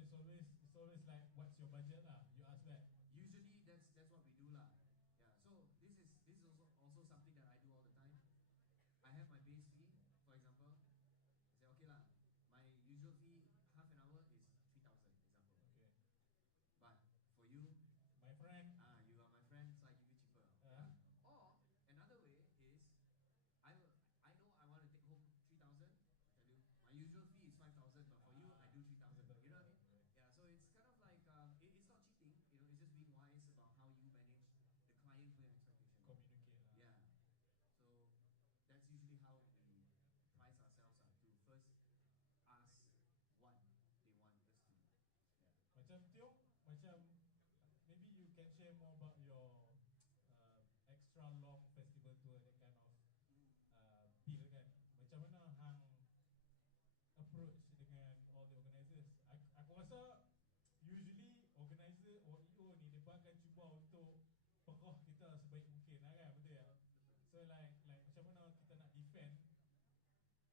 it's always like, what's your budget lah? You ask that. Usually that's what we do lah. Yeah. So this is also something that I do all the time. I have my base fee, for example. I say okay lah. My usual fee half an hour is 3,000, example. Okay. But for you, my friend, you are my friend, so I give you cheaper. Or another way is, I know I want to take home 3,000. I tell you, my usual fee is 5,000, but for you, I do 3,000. You know what I mean? Yeah. So it's kind of like it's not cheating. You know, it's just being wise about how you manage the client for your expectation. Communicate. Yeah. So that's usually how we price ourselves to first ask what they want us to do. Yeah. Macam Tio, maybe you can share more about your extra long festival tour, that kind of feel kan. Macam mana hang approach dengan all the organisers? Aku rasa usually organizer or EO ni dia akan cuba untuk peroh kita sebaik mungkin lah kan, betul ya? So like macam mana kita nak defend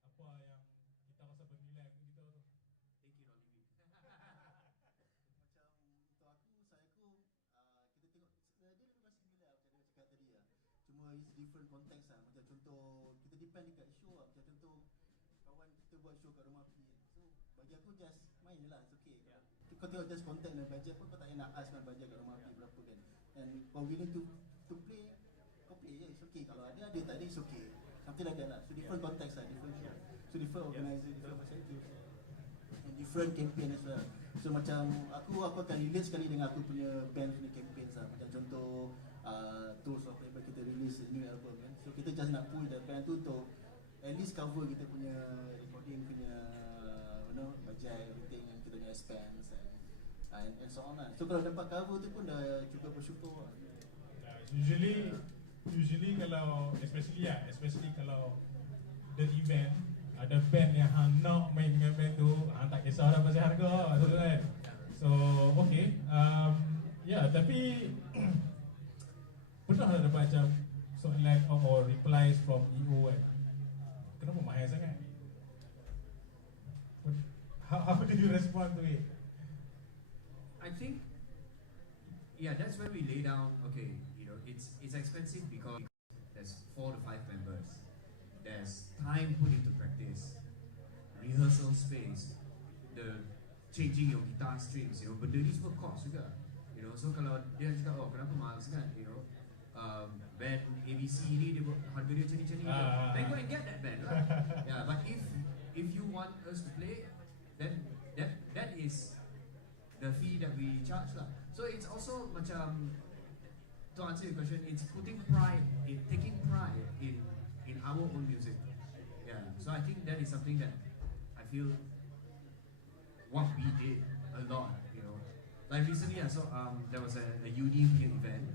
apa yang kita rasa bernilai untuk kita tu. Take it or leave it. Macam untuk kita tengok dia lebih masih similar macam dia cakap tadi lah. Cuma it's different context lah. Macam contoh kita depend dekat show lah. Macam contoh kawan kita buat show kat rumah api. So bagi aku just main je lah, it's okay. Yeah. Kau tengok just content dan budget pun kau tak payah nak ask kan budget kat rumah api berapa kan. And kau willing to play, kau play je, it's okay. Kalau ada tak ada, it's okay. Something like that lah. So different context lah, different show. So different organizer, different perspective. And different campaign as well. So macam aku akan relate sekali dengan aku punya band punya campaigns lah. Macam contoh Tools of Labor, kita release a new album kan. So kita just nak pull the band tu untuk at least cover kita punya recording punya budget, everything, and kita punya expense and so on lah. So kalau dapat cover tu pun dah cukup bersyukur lah. Usually kalau especially kalau the event ada band yang hang nak main dengan band tu, hang tak kisah dah pasal harga, betul kan? So okay, tapi pernah ada macam soalan or replies from EO kan? Kenapa mahal sangat? How do you respond to it? I think, that's when we lay down. Okay, it's expensive because there's 4 to 5 members. There's time put into practice, rehearsal space, the changing your guitar strings. Benda ni semua cost juga. So kalau dia cakap, kenapa mahal sangat? Band ABC ni harga dia macam ni, then go and get that band, right? Yeah, but if you want us to play, then that is the fee that we charge lah. So it's also macam, to answer your question, it's taking pride in our own music. Yeah, so I think that is something that I feel what we did a lot. Like recently I saw there was a uni event.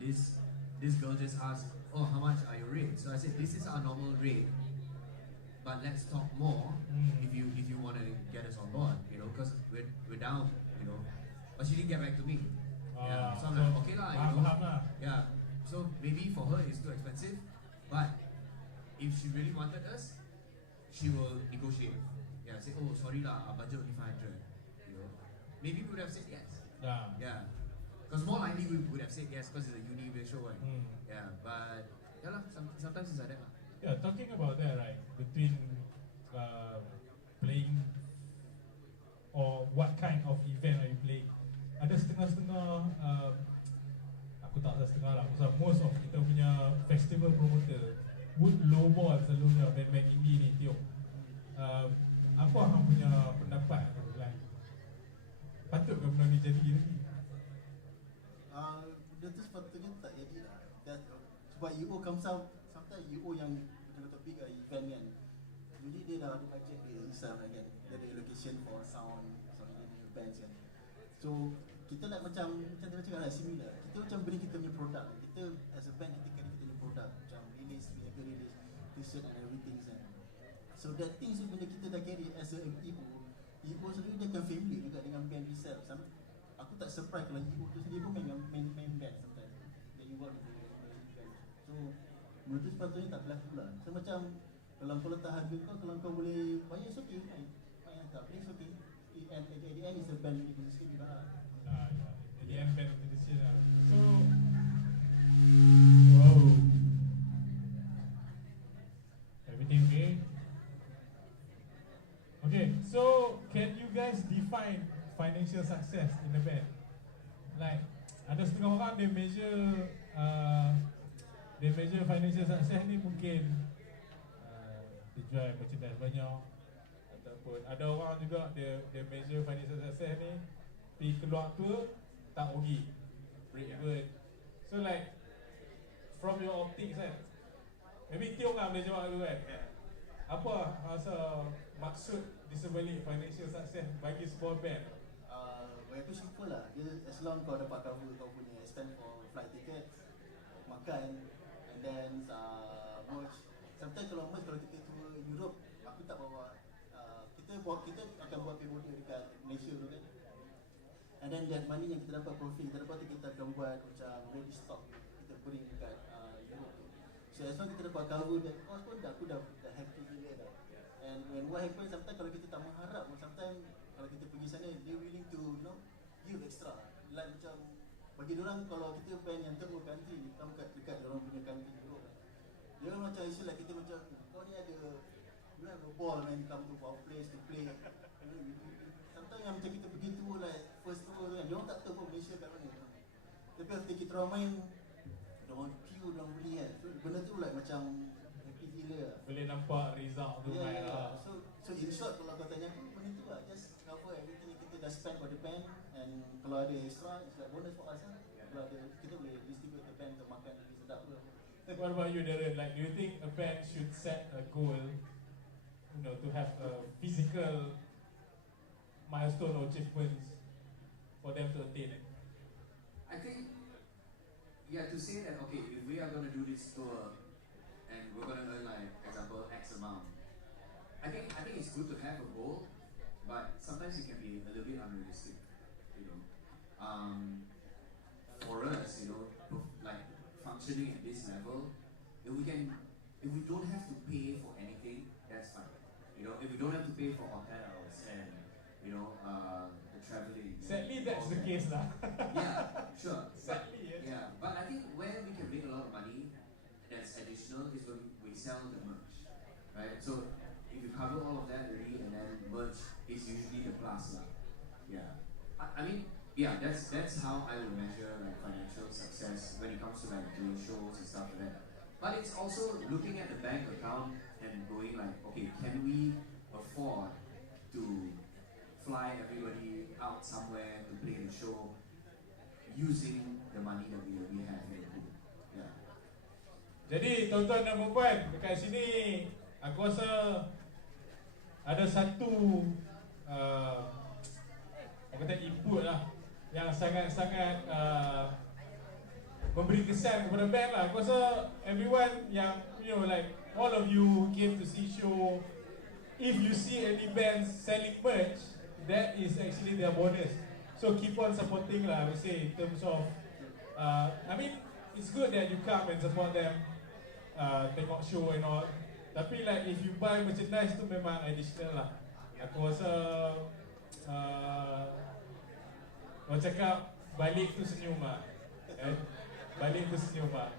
This girl just asked, how much are your rates? So I said, this is our normal rate, but let's talk more if you want to get us on board, because we're down, But she didn't get back to me. So I'm like, okay lah, yeah. So maybe for her it's too expensive, but if she really wanted us, she will negotiate. Yeah, say, sorry lah, our budget only 500. Maybe we would have said yes. Yeah. Because more likely we would have said yes because it's a uni show, right? Yeah, but sometimes it's like that. Yeah, talking about that, right? Between playing or what kind of event are you playing? Ada setengah-setengah, aku tak ada setengah lah. So most of kita punya festival promoter would lowball selalunya band-band indie ni, Tio. Apa hang punya pendapat? Like, patut ke benda ni jadi lagi? Benda tu sepatutnya tak jadi lah. Sebab EO comes out, sometimes EO yang betul-betul big event kan, jadi dia dah ada budget dia risau kan, dia ada allocation for sound engineer, bands kan. So kita like macam dia cakap lah, similar. Kita macam beli kita punya produk. Kita as a band, kita carry kita punya produk, macam release, t-shirt and everything kan. So that things bila kita dah carry as a EO sendiri dia akan family juga dengan band resell. Aku tak surprise kalau EO tu sendiri pun main band sometimes. Dia involved with the band. So menurut tu sepatutnya tak berlaku lah. So macam kalau kau letak harga kau, kalau kau boleh bayar, it's okay. Bayar tak, please okay. at the end is a band decision juga lah. Yeah. At the end, band decision lah. So, wow. Everything okay? Okay, so can you guys define financial success in the band? Like, ada setengah orang dia measure financial success ni mungkin dia jual merchandise banyak, ataupun ada orang juga dia measure financial success ni pergi keluar tour tak rugi, break even. So like from your optics kan, maybe Tiong lah boleh jawab dulu kan, apa rasa maksud di sebalik financial success bagi sebuah band? Bagi aku simple lah, dia as long kau dapat cover kau punya spend for flight ticket, makan, and then merch. Sometimes kalau merch, kalau kita tour Europe, aku tak bawa, kita akan buat cambodia dekat Malaysia tu kan. And then that money yang kita dapat profit, kita akan buat macam ready stock, kita bring dekat Europe tu. So as long kita dapat cover that cost pun aku dah happy gila dah. And when what happens, sometimes kalau kita tak mengharap, sometimes kalau kita pergi sana, they willing to give extra. Like macam bagi diorang, kalau kita band yang third world country, kita dekat diorang punya country Europe, dia macam isu lah kita macam, kau ni ada, you have a ball man, come to our place to play. Sometimes yang macam kita pergi tour like first tour kan, diorang tak tahu pun Malaysia kat mana. Tapi after kita orang main, diorang queue, diorang beli kan. So benda tu like macam happy gila lah. Boleh nampak result tu main lah. So in short, kalau kau tanya aku, benda tu lah, just cover everything kita dah spend for the band. And kalau ada extra, it's like bonus for us lah. Kalau ada, kita boleh distribute the band untuk makan lebih sedap pun. What about you, Darren? Like, do you think a band should set a goal, to have a physical milestone or achievements for them to attain? I think, to say that, okay, if we are going to do this tour and we're going to earn, like, example, X amount, I think it's good to have a goal, but sometimes it can be a little bit unrealistic, For us, like functioning at this level, if we don't have to pay for anything, that's fine. If we don't have to pay for hotels and the traveling. Sadly, that's the case lah. Yeah, sure. Sadly, yes. Yeah, but I think where we can make a lot of money that's additional is when we sell the merch, right? So if you cover all of that already, and then merch is usually the plus lah. Yeah, I mean, that's how I would measure like financial success when it comes to like doing shows and stuff like that. But it's also looking at the bank account and going like, okay, can we afford to fly everybody out somewhere to play the show using the money that we have in the pool? Yeah. Jadi tuan-tuan dan puan, dekat sini aku rasa ada satu input lah yang sangat-sangat memberi kesan kepada band lah. Aku rasa everyone yang like all of you came to see show, if you see any bands selling merch, that is actually their bonus. So keep on supporting lah, I would say, in terms of I mean, it's good that you come and support them, tengok show and all. Tapi like if you buy merchandise tu memang additional lah. Aku rasa orang cakap balik tu senyum lah, balik tu senyum lah.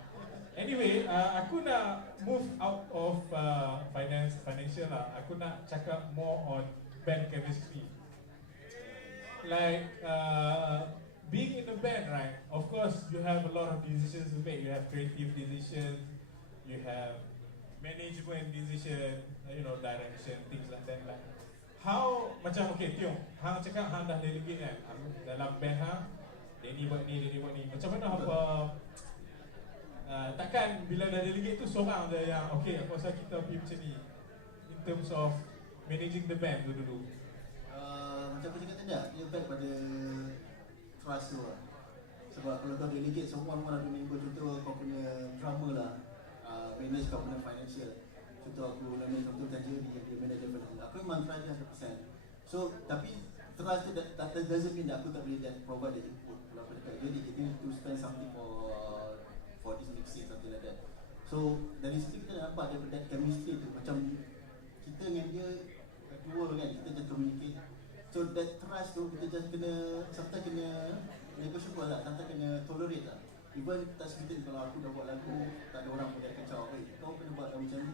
Anyway, aku nak move out of financial lah. Aku nak cakap more on band chemistry. Like being in a band, right? Of course, you have a lot of decisions to make. You have creative decisions, you have management decision, direction, things like that. Like how, macam okay, Tiong, hang cakap hang dah delegate kan, dalam band hang, dia ni buat ni, macam mana apa, takkan bila dah delegate tu seorang je yang okay, aku rasa kita pergi macam ni, in terms of managing the band tu dulu. Macam aku cakap tadi, dia back pada trust tu lah. Sebab kalau kau delegate semua ada member, contoh kau punya drummer lah, manage kau punya financial. Contoh aku manage contoh kerja dia manage financial. Aku memang trust dia 100%. So tapi trust tu that doesn't mean that aku tak boleh provide the input. Kalau aku dekat dia need to spend something for this mixing, something like that. So dari situ kita nampak that chemistry tu, macam kita dengan dia dua kan, kita just communicate So that trust tu kita just kena sometimes kena negotiable lah, sometimes kena tolerate lah. Even tak sebetul kalau aku dah buat lagu, tak ada orang boleh kacau, kau kena buat lagu macam ni,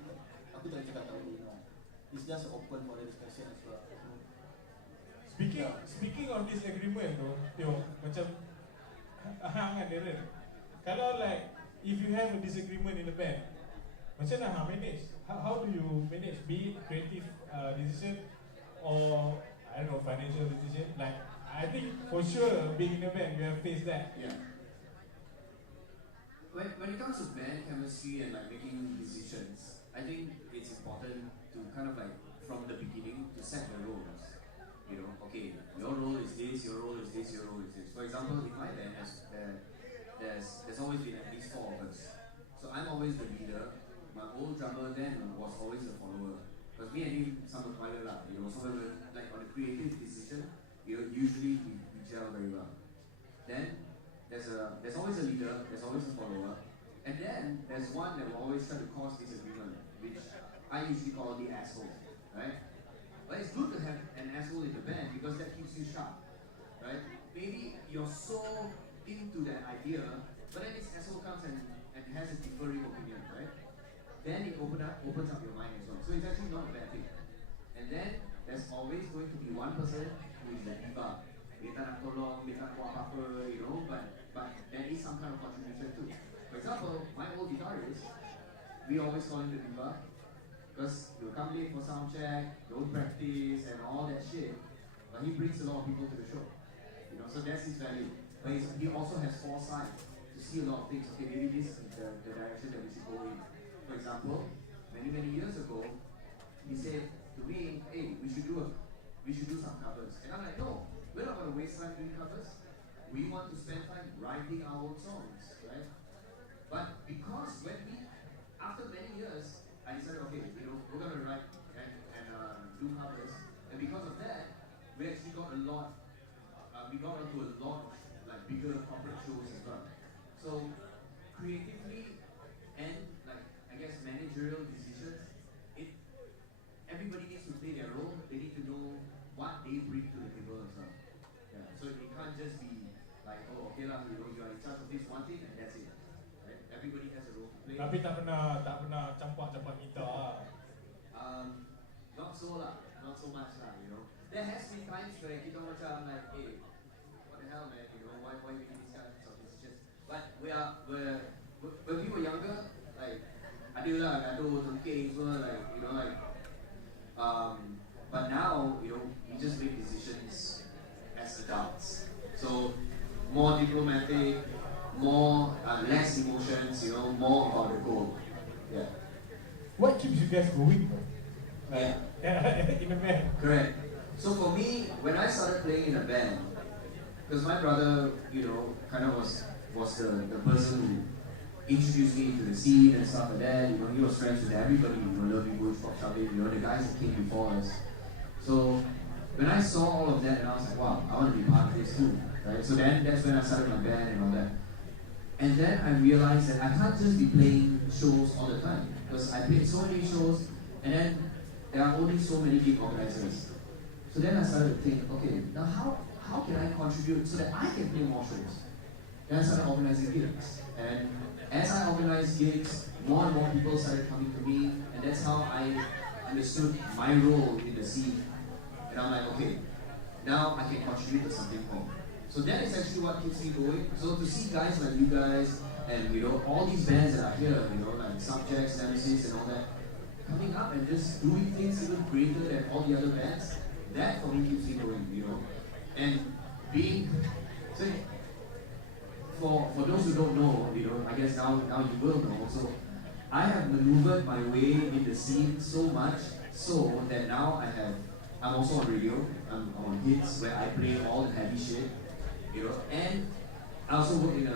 aku tak cakap tak boleh. It's just open for the discussion as well. Speaking of this agreement tu, tengok macam hang kan Darren. Kalau like if you have a disagreement in the band, macam mana hang manage? How do you manage? Be it creative decision or I don't know, financial decision. Like I think for sure being in a band you have faced that. Yeah. When it comes to band chemistry and like making decisions, I think it's important to kind of like from the beginning to set the roles. You know, okay, your role is this, your role is this, your role is this. For example, in my band, there's always been at least 4 of us. So I'm always the leader. My old drummer then was always the follower. Because me and him, some of you know, so like on a creative decision, you know, usually we gel very well. Then there's always a leader, there's always a follower, and then there's one that will always try to cause disagreement, which I usually call the asshole, right? But it's good to have an asshole in the band because that keeps you sharp, right? Maybe you're so into that idea, but then this asshole comes and has a differing opinion, right? Then it opens up your mind as well. So it's actually not a bad thing. And then there's always going to be one person who is the diva. Dia tak nak tolong, dia tak buat apa-apa, you know, but there is some kind of contribution too. For example, my old guitarist, we always call him the diva because he'll come late for sound check, don't practice and all that shit, but he brings a lot of people to the show, you know, so that's his value. But he also has foresight to see a lot of things. Okay, maybe this is the direction that we should go in. For example, many years ago, he said to me, hey, we should do some covers. And I'm like, no, we're not going to waste time doing covers. We want to spend time writing our own songs, right? But because after many years, I decided, okay, you know, we're going to write and do covers. And because of that, we actually got onto a lot of like bigger corporate shows as well. So creatively and like I guess managerial decisions, everybody needs to play their role. They need to know what they bring to the table as well. Yeah. So it can't just be like, oh, okay lah, you know, you are in charge of this one thing and that's it. Right? Everybody has a role to play. Tapi tak pernah campak gitar. Not so much lah, you know. There has been times where kita macam like, hey, what the hell, man, you know, why making these kinds of decisions? But when we were younger, like, ada lah gaduh tengking semua, like, you know, like, but now, you know, we just make decisions as adults. So more diplomatic, more less emotions, you know, more about the goal. Yeah. What keeps you guys going? Yeah. In a band. Correct. So for me, when I started playing in a band, because my brother, you know, kind of was the person who introduced me to the scene and stuff like that. You know, he was friends with everybody, you know, Lovey Bush, Pop Shabby, you know, the guys that came before us. So when I saw all of that, and I was like, wow, I want to be part of this too, right? So then that's when I started my band and all that. And then I realized that I can't just be playing shows all the time because I played so many shows, and then there are only so many gig organizers. So then I started to think, okay, now how can I contribute so that I can play more shows? Then I started organizing gigs, and as I organized gigs, more and more people started coming to me, and that's how I understood my role in the scene. And I'm like, okay, now I can contribute to something more. So that is actually what keeps me going. So to see guys like you guys, and you know, all these bands that are here, you know, like Subjects, Nemesis, and all that, coming up and just doing things even greater than all the other bands, that for me keeps me going, you know. And being, so for those who don't know, you know, I guess now you will know. So I have maneuvered my way in the scene so much so that now I'm also on radio. I'm on hits where I play all the heavy shit, you know. And I also work in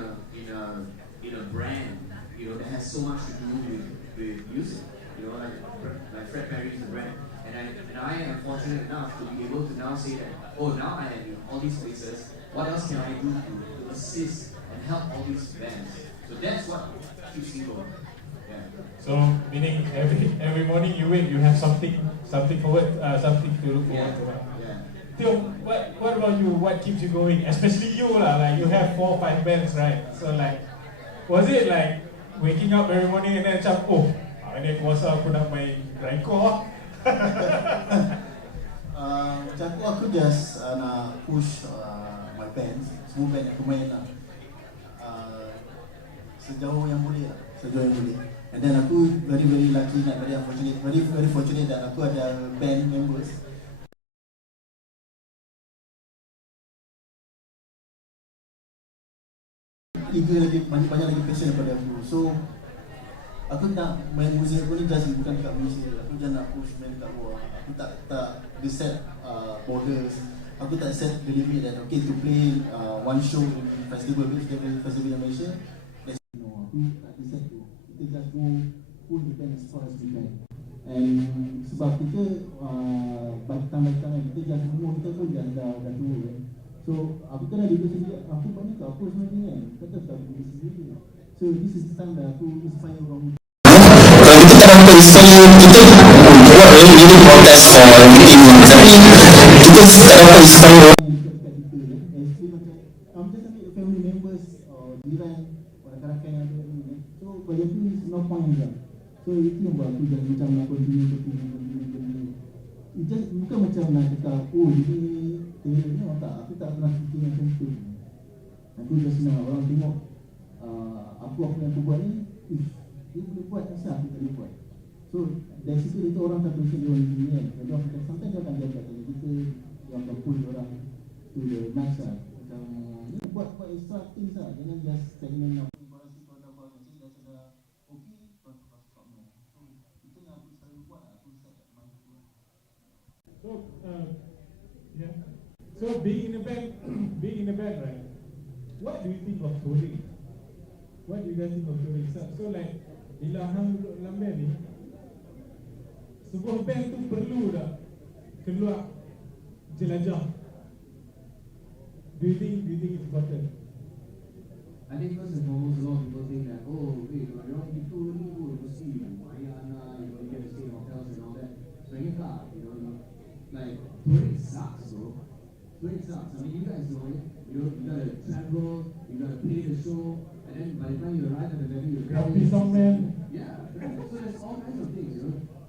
a brand, you know, that has so much to do with music. You know, like Fred Perry is a brand, and I am fortunate enough to be able to now say that, oh, now I am in all these places. What else can I do to assist and help all these bands? So that's what keeps me going. Yeah. So meaning every morning you wake, you have something forward, something to look forward to. Yeah. Tiong, about you? What keeps you going? Especially you lah, like you have 4 or 5 bands, right? So like, was it like waking up every morning and then macam, oh, ini puasa aku nak main grindcore? Macam aku just nak push my bands, semua band aku main lah, sejauh yang boleh lah, sejauh yang boleh. And then aku very lucky, very fortunate that aku ada band members banyak lagi passion daripada aku. So aku nak main muzik aku ni just bukan kat Malaysia, aku just nak push band kat luar. Aku tak set borders, aku tak set the limit that okay to play one show in festival in Malaysia. No, aku tak set tu. Kita just go pull the band as far as we can. And sebab kita batang-batang kita just umur kita pun dah tua kan. So aku kan ada sendiri, aku banyak kat apa sebenarnya kan, kata tak boleh sendiri. So this is the time that aku inspire orang. Kalau kita tak dapat inspire, kita buat really protes for everything. Tapi kita tak dapat inspire orang. I'm just ambil family members or jiran, rakan-rakan yang ada ni. So bagi aku is no point juga. So itu yang buat aku jadi macam nak continue. It just bukan macam nak cakap, oh jadi tak, aku tak pernah fikir macam tu. Aku just nak orang tengok apa yang aku buat ni, if dia boleh buat, asal aku tak boleh buat. So dari situ itu orang tak teruskan dia orang sendiri kan. Jadi orang kata, sometimes dia akan biarkan kita, dia akan pull orang to the max lah. Macam buat extra things lah, jangan just stagnant lah. Barasi kalau dah buat macam dah sudah okay, stop no. So itu yang aku selalu buat lah, aku set kat mind aku lah. So, yeah. So being in a band, right? What do you think of touring? What do you guys think of touring? So like, bila hang duduk dalam band ni, sebuah band tu perlu dah keluar jelajah. Do you think it's important? I think first and foremost, a lot of people think that, oh, wait, you don't need to really go overseas, Mariana, you get to stay in hotels and all that. So like, touring sucks, bro. Touring sucks. I mean, you guys know it. You gotta travel, you gotta play the show, and then by the time you arrive at the venue, you're Copy some man. Yeah, so there's all kinds of things,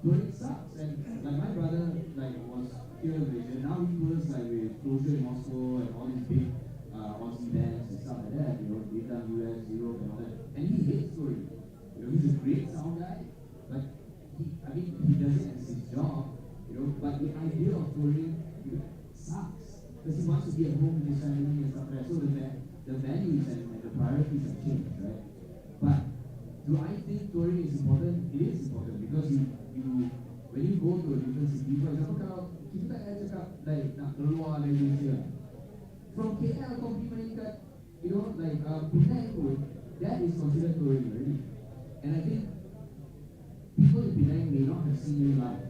Touring sucks. And like my brother, like, was here in Malaysia. Now he tours like with Closure in Moscow and all these big Aussie bands and stuff like that. They've done US, Europe, and all that. And he hates touring. He's a great sound guy, but he does it as his job. But the idea of touring sucks because he wants to be at home with his family and stuff like that. So the values and the priorities have changed, right? But do I think touring is important? It is important because you when you go to a different city, for example, kalau kita cakap like nak keluar dari Malaysia, from KL kau pergi main kat, like Penang pun, that is considered touring already. And I think people in Penang may not have seen you live.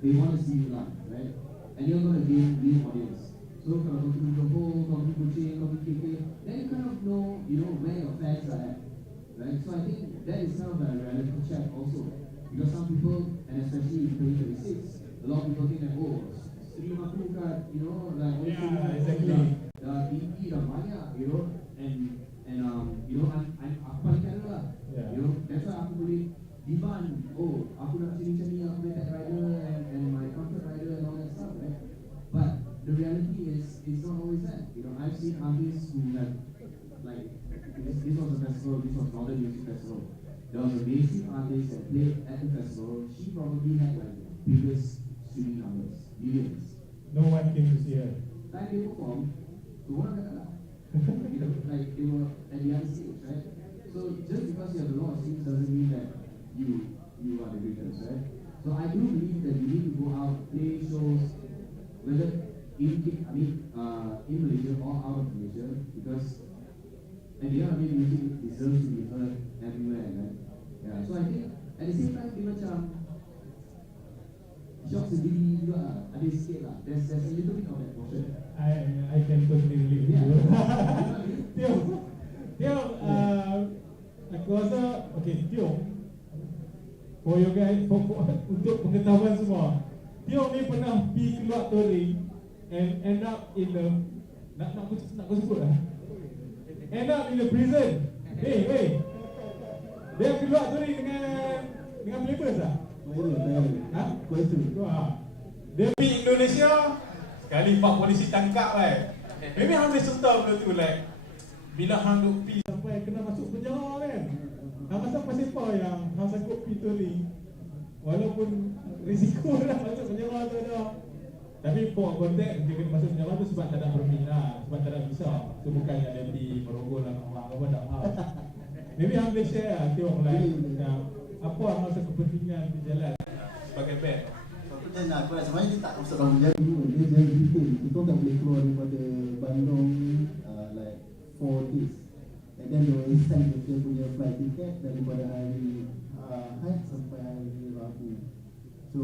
They want to see you live, right? And you're going to gain audience. So kalau kau pergi Johor, kau pergi Kuching, kau pergi KK, then you kind of know, where your fans are at, right? So I think that is kind of a reality check also. Because some people, and especially in 2036, a lot of people think that, oh, stream aku kat, like, yeah, exactly. EP dah banyak, and aku paling kaya lah, that's why aku boleh demand, oh, aku nak sini macam ni, aku punya tech rider and my concert rider and all that stuff, right? But the reality is, it's not always that. I've seen artists who have, like, this was a festival, this was Northern Music Festival. There was a basic artist that played at the festival. She probably had like biggest streaming numbers, millions. No one came to see her. Like they performed, orang kata lah. Like they were at the other stage, right? So just because you have a lot of streams doesn't mean that you are the greatest, right? So I do believe that you need to go out, play shows, whether in Malaysia or out of Malaysia, because at the end of the day, music deserves to be heard everywhere, right? Yeah. So I think at the same time, dia macam shock sendiri juga, ada sikit lah. There's a little bit of that portion. I can totally relate with you. Tio, aku rasa, okay, Tio, for you guys, untuk pengetahuan semua, Tio ni pernah pergi keluar touring and end up in the nak aku sebut lah. End up in the prison. Hey. Dia keluar tu ni dengan papers lah. Ha? Dia pergi Indonesia, sekali pak polisi tangkap kan. Maybe hang boleh serta benda tu like bila hang duk pi sampai kena masuk penjara kan. Hang rasa pasal apa yang hang sanggup pi tu ni? Walaupun risiko dah masuk penjara tu dah. Tapi for konteks dia kena masuk penjara tu sebab tak ada permit lah, sebab tak ada visa. So bukannya dia pergi merogol lah orang apa tak faham. Maybe hang boleh share lah tengok like apa hang rasa kepentingan di jalan sebagai band. Dan aku rasa sebenarnya dia tak masuk dalam penjara dulu. Dia jadi detail. Kita tak boleh keluar daripada Bandung like 4 days. And then dia extend kita punya flight ticket daripada hari Ahad sampai hari Rabu. So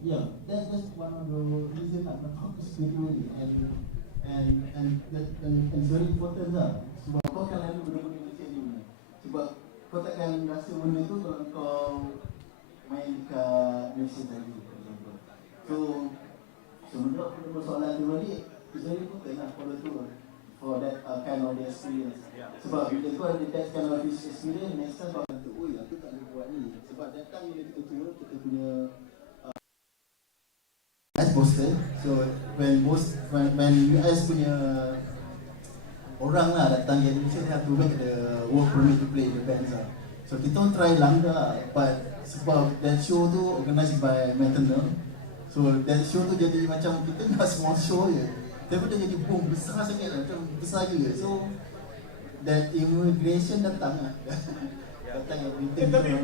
yeah, that's one of the reason nak fokus video ni. And it's very important lah. Sebab kau akan lalu benda-benda macam ni. Sebab kau takkan rasa benda tu kalau kau main dekat Malaysia tadi, for example. So sebenarnya persoalan tu balik, it's very important lah for that kind of experience. Sebab bila kau ada that kind of experience, next time kau akan tu, oi aku tak boleh buat ni. Sebab that time bila kita turun, kita punya US poster. So when US punya orang lah datang ke Indonesia, they have to make the work permit to play the bands lah. So kita try langgar, but sebab that show tu organised by Maintenance. So that show tu jadi macam kita nak small show je, tapi dia jadi boom besar sangat lah, macam besar juga. So that immigration datang lah. Datang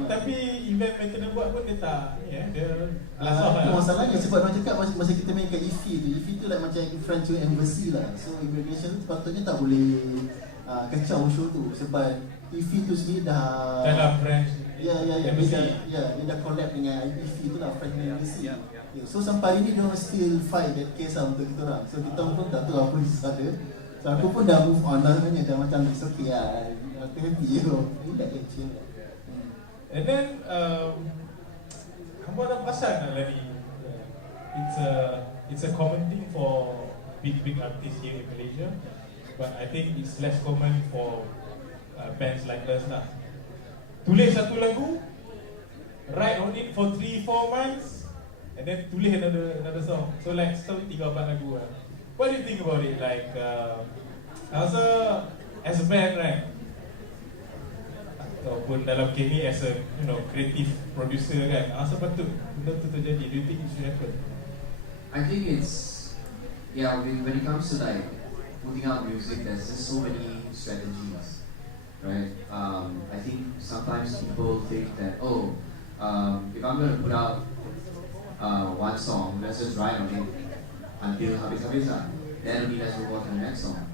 tapi event Maintenance buat pun dia tak dia lasah lah. Masalahnya sebab macam cakap masa kita main kat IFI tu like macam French embassy lah. So immigration tu sepatutnya tak boleh kacau show tu sebab IFI tu sendiri dah dalam French. Ya, dia dah collab dengan IFI tu lah, French embassy. So sampai hari ni dia still fight that case lah untuk kita orang. So kita pun tak tahu apa yang ada. So aku pun dah move on lah sebenarnya, dah macam it's okay lah. Aku happy je. Relax je, chill. And then kamu ada perasan lah ni, it's a common thing for big artists here in Malaysia, but I think it's less common for bands like us lah. Tulis satu lagu, write on it for 3-4 months, and then tulis another song. So like 3-4 lagu lah. What do you think about it? Like also as a band, right? Ataupun dalam Kg as a creative producer kan, asal patut benda tu terjadi? Do you think it should happen? I think it's when it comes to like putting out music, there's just so many strategies, right? I think sometimes people think that if I'm going to put out one song, let's just write on it until habis-habis lah, then let's move on to the next song.